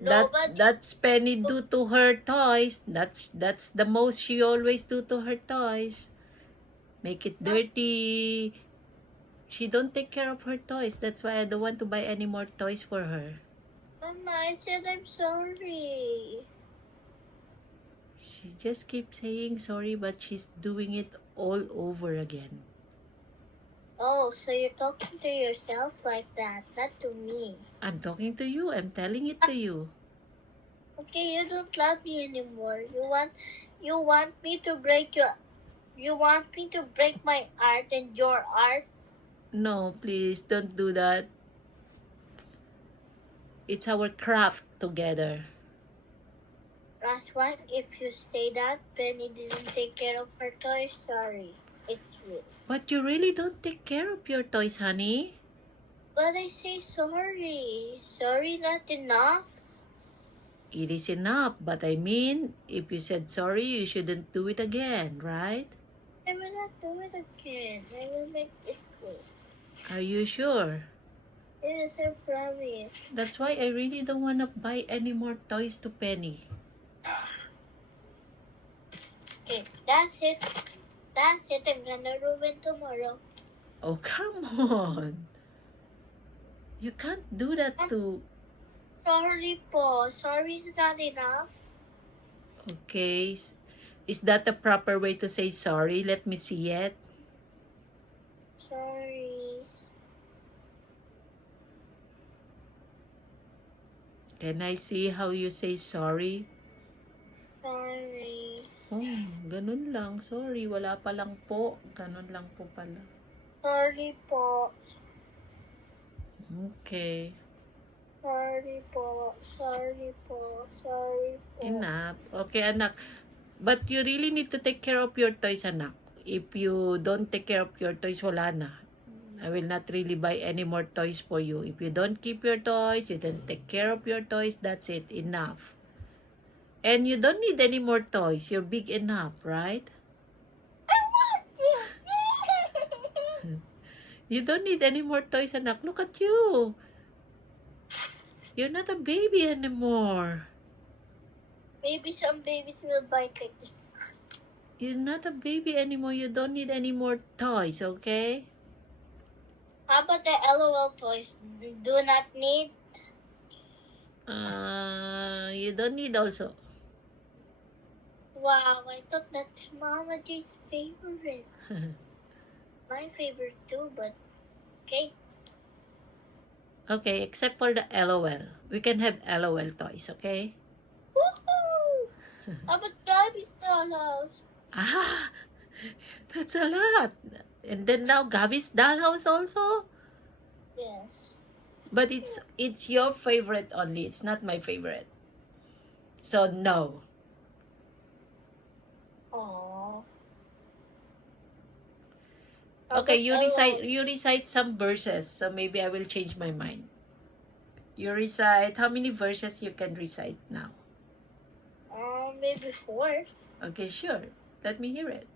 Nobody. That's Penny do to her toys. That's the most she always do to her toys. Make it dirty. She don't take care of her toys. That's why I don't want to buy any more toys for her. Mama, I said I'm sorry. She just keeps saying sorry, but she's doing it all over again. Oh, so you're talking to yourself like that, not to me. I'm talking to you. I'm telling it to you. Okay, you don't love me anymore. You want me to break my art and your art. No, please don't do that. It's our craft together. Raswan, if you say that Penny didn't take care of her toys, sorry. It's real. But you really don't take care of your toys, honey. But I say sorry. Sorry not enough. It is enough, but I mean, if you said sorry, you shouldn't do it again, right? I will not do it again. I will make this good. Are you sure? Yes, I promise. That's why I really don't want to buy any more toys to Penny. Okay, that's it. That's it. I'm gonna ruin tomorrow. Oh, come on. You can't do that to... Sorry po. Sorry is not enough. Okay. Is that the proper way to say sorry? Let me see it. Sorry. Can I see how you say sorry? Sorry. Oh, ganun lang. Sorry, wala pa lang po. Ganun lang po pala. Sorry po. Okay. Sorry po. Sorry po. Sorry po. Enough. Okay, anak. But you really need to take care of your toys, anak. If you don't take care of your toys, wala na. I will not really buy any more toys for you. If you don't keep your toys, you don't take care of your toys, that's it. Enough. And you don't need any more toys. You're big enough, right? I want you. You don't need any more toys, anak. Look at you. You're not a baby anymore. Maybe some babies will bite like this. You're not a baby anymore. You don't need any more toys, okay? How about the LOL toys? Do not need. You don't need also. Wow, I thought that's Mama Jane's favorite. My favorite too, but okay. Okay, except for the LOL. We can have LOL toys, okay? Woohoo! How about Gabby's dollhouse? Ah, that's a lot. And then now Gabby's dollhouse also. Yes. But it's your favorite only. It's not my favorite. So no. Aww. Okay, you recite some verses. So maybe I will change my mind. You recite how many verses you can recite now? Maybe 4. Okay, sure. Let me hear it.